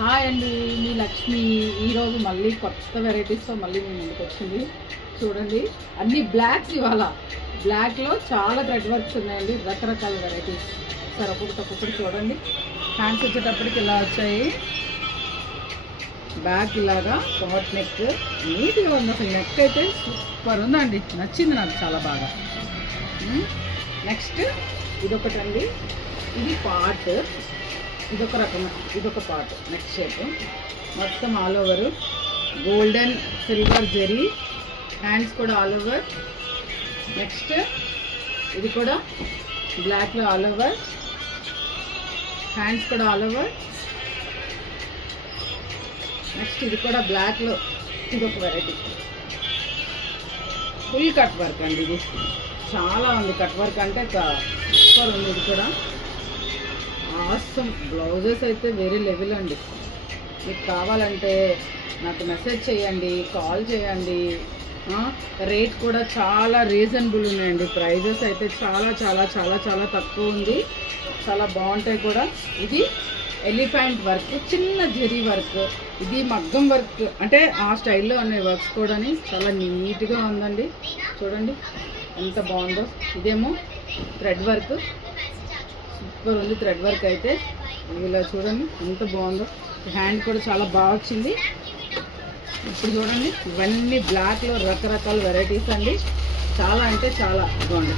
Hi అండి, మీ లక్ష్మి. ఈరోజు మళ్ళీ కొత్త వెరైటీస్తో మళ్ళీ మీ ముందుకు వచ్చింది. చూడండి, అన్ని బ్లాక్స్ ఇవాళ. బ్లాక్లో చాలా థ్రెడ్ వర్క్స్ ఉన్నాయండి, రకరకాల వెరైటీస్. సరే ఒక్కొక్కటి చూడండి. హ్యాండ్స్ వచ్చేటప్పటికి ఇలా వచ్చాయి, బ్యాక్ ఇలాగా పాట్ నెక్, నీట్గా ఉంది. అసలు నెక్ అయితే సూపర్ ఉందండి, నచ్చింది నాకు చాలా బాగా. నెక్స్ట్ ఇదొకటి అండి, ఇది పార్ట్, ఇదొక రకం, ఇదొక పార్ట్. నెక్స్ట్ షేప్ మొత్తం all over golden silver zari, hands కూడా ఆల్ ఓవర్. నెక్స్ట్ ఇది కూడా బ్లాక్లో ఆల్ ఓవర్, హ్యాండ్స్ కూడా ఆల్ ఓవర్. నెక్స్ట్ ఇది కూడా బ్లాక్లో, ఇదొక వెరైటీ ఫుల్ కట్ వర్క్ అండి. ఇది చాలా ఉంది కట్ వర్క్, అంటే సూపర్ ఉంది. ఇది కూడా ఆసమ్. బ్లౌజెస్ అయితే వేరే లెవెల్ అండి. మీకు కావాలంటే నాకు మెసేజ్ చేయండి, కాల్ చేయండి. రేట్ కూడా చాలా రీజనబుల్ ఉన్నాయండి. ప్రైజెస్ అయితే చాలా చాలా చాలా చాలా తక్కువ ఉంది, చాలా బాగుంటాయి కూడా. ఇది ఎలిఫెంట్ వర్క్, చిన్న జెరీ వర్క్, ఇది మగ్గం వర్క్, అంటే ఆ స్టైల్లో అనే వర్క్స్ కూడా చాలా నీట్గా ఉందండి. చూడండి ఎంత బాగుందో. ఇదేమో థ్రెడ్ వర్క్, సూపర్ ఉంది థ్రెడ్ వర్క్ అయితే. ఇలా చూడండి ఎంత బాగుందో. హ్యాండ్ కూడా చాలా బాగా వచ్చింది. ఇప్పుడు చూడండి, ఇవన్నీ బ్లాక్లో రకరకాల వెరైటీస్ అండి. చాలా అంటే చాలా బాగుంది.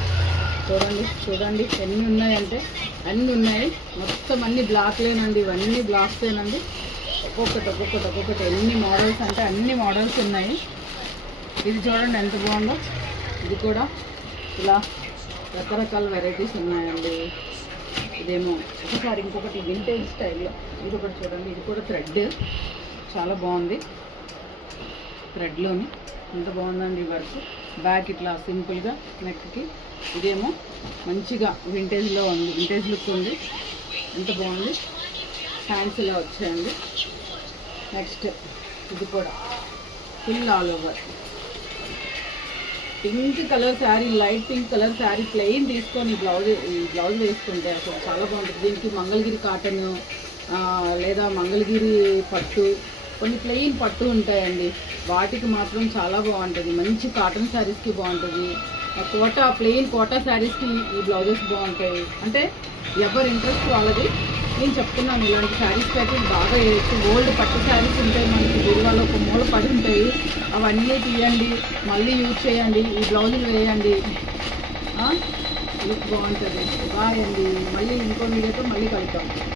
చూడండి ఎన్ని ఉన్నాయంటే అన్నీ ఉన్నాయి. మొత్తం అన్ని బ్లాక్లేనండి, ఇవన్నీ బ్లాక్సేనండి. ఒక్కొక్కటి ఎన్ని మోడల్స్ అంటే అన్ని మోడల్స్ ఉన్నాయి. ఇది చూడండి ఎంత బాగుందో. ఇది కూడా ఇలా రకరకాల వెరైటీస్ ఉన్నాయండి. ఇదేమో ఒకసారి ఇంకొకటి వింటేజ్ స్టైల్లో, ఇది ఒకటి చూడండి. ఇది కూడా థ్రెడ్, చాలా బాగుంది. థ్రెడ్లోని ఎంత బాగుందండి వర్క్. బ్యాక్ ఇట్లా సింపుల్గా నెక్కి. ఇదేమో మంచిగా వింటేజ్లో ఉంది, వింటేజ్ లుక్ ఉంది, ఎంత బాగుంది. హ్యాండ్స్ ఇలా వచ్చాయండి. నెక్స్ట్ ఇది కూడా full all over pink colour sari, light pink colour sari plain తీసుకొని ఈ బ్లౌజ్ వేసుకుంటే అసలు చాలా బాగుంటుంది. దీనికి మంగళగిరి కాటన్ లేదా మంగళగిరి పట్టు, కొన్ని ప్లెయిన్ పట్టు ఉంటాయండి, వాటికి మాత్రం చాలా బాగుంటుంది. మంచి కాటన్ శారీస్కి బాగుంటుంది. కోటా ప్లెయిన్ కోటా శారీస్కి ఈ బ్లౌజెస్ బాగుంటాయి. అంటే ఎవరి ఇంట్రెస్ట్ వాళ్ళది. నేను చెప్తున్నాను, ఇలాంటి శారీస్కి అయితే బాగా వేయచ్చు. ఓల్డ్ పట్టు శారీస్ ఉంటాయి మనకి, బీరువాలో ఒక మూల పడి ఉంటాయి, అవన్నీ తీయండి, మళ్ళీ యూజ్ చేయండి, ఈ బ్లౌజులు వేయండి, లుక్ బాగుంటుంది. బాయ్ అండి. మళ్ళీ ఇంకో వీడియోతో మళ్ళీ కలుద్దాం.